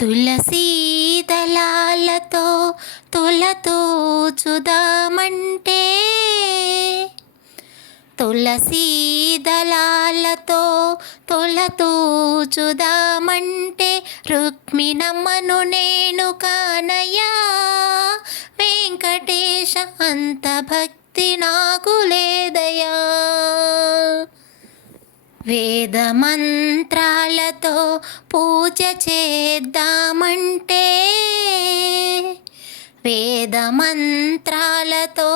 తులసీ దళాలతో తులతూచుదామంటే తులసీ దళాలతో తులతూచుదామంటే రుక్మిణమ్మను నేను కానయ్యా వెంకటేశ అంత భక్తి నాకు లేదయా. వేద మంత్రాలతో పూజ చేద్దామంటే వేద మంత్రాలతో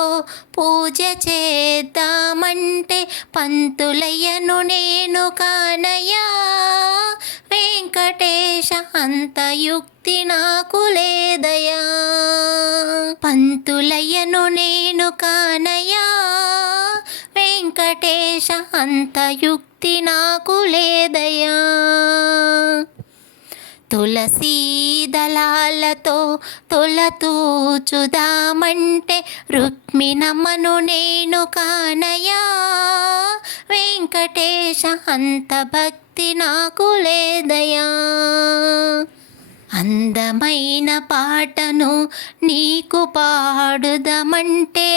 పూజ చేద్దామంటే పంతులయ్యను నేను కానయ్యా వెంకటేశ అంత యుక్తి నాకు లేదయా. పంతులయ్యను నేను కానయ్యా వెంకటేశ అంత యుక్తి నాకు లేదయా. తులసీ దళాలతో తులతూచుదామంటే రుక్మిణమ్మను నేను కానయ్యా వెంకటేశ అంత భక్తి నాకు లేదయా. అందమైన పాటను నీకు పాడుదామంటే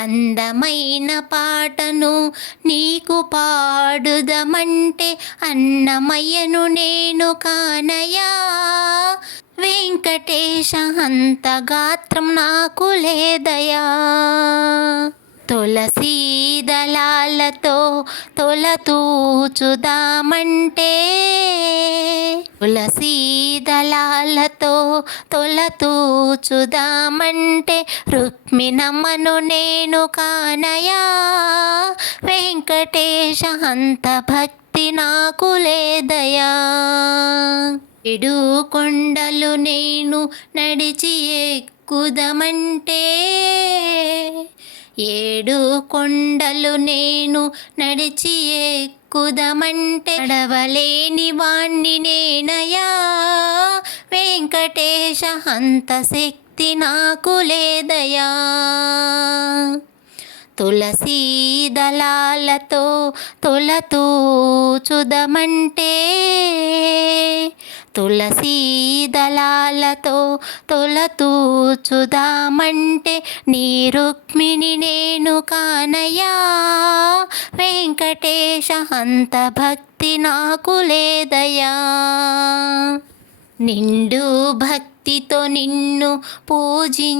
అందమైన పాటను నీకు పాడుదామంటే అన్నమయ్యను నేను కానయ్యా వెంకటేశ అంత గాత్రం నాకు లేదయా. తులసీ దళాలతో తులతూచుదామంటే తులసీ దళాలతో తులతూచుదామంటే రుక్మిణమ్మను నేను కానయ్యా వెంకటేశ అంత భక్తి నాకు లేదయా. ఏడు కొండలు నేను నడిచి ఎక్కుదామంటే ఏడు కొండలు నేను నడిచి ఎక్కుదామంటే నడవలేని వాణ్ణి నేనయ్యా వెంకటేశ అంత శక్తి నాకు లేదయా. తులసీ దళాలతో తులతూచుదామంటే తులసీ దళాలతో తులతూచుదామంటే నీ రుక్మిణి నేను కానయ్యా వెంకటేశ అంత భక్తి నాకు లేదయా. నిండు భక్తితో నిన్ను పూజించుదామంటే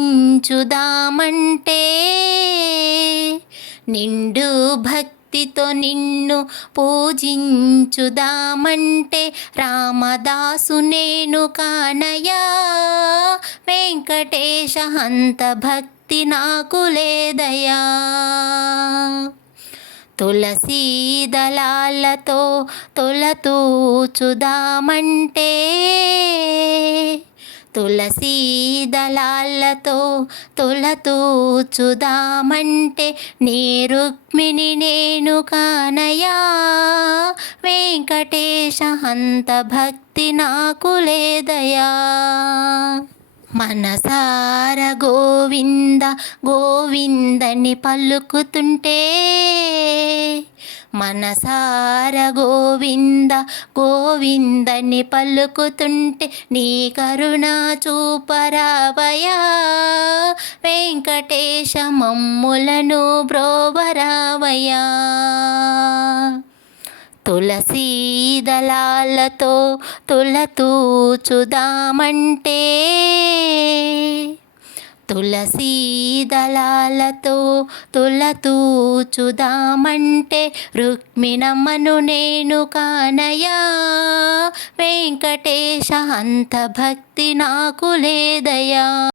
నిండు భక్తితో నిన్ను పూజించుదామంటే రామదాసు నేను కానయ్యా వెంకటేశ అంత భక్తి నాకు లేదయా. తులసీ దళాలతో తులతూచుదామంటే తులసీ దళాలతో తులతూచుదామంటే నీ రుక్మిణి నేను కానయ్యా వెంకటేశ అంత భక్తి నాకు లేదయా. మనసార గోవింద గోవిందని పలుకుతుంటే మనసార గోవింద గోవిందని పలుకుతుంటే నీ కరుణ చూపరావయా వెంకటేశ మమ్ములను బ్రోవరావయా. తులసీ దళాలతో తులతూచుదామంటే తులసీ దళాలతో తులతూచుదామంటే రుక్మిణమ్మను నేను కానయ్యా వెంకటేశ అంత భక్తి నాకు లేదయా.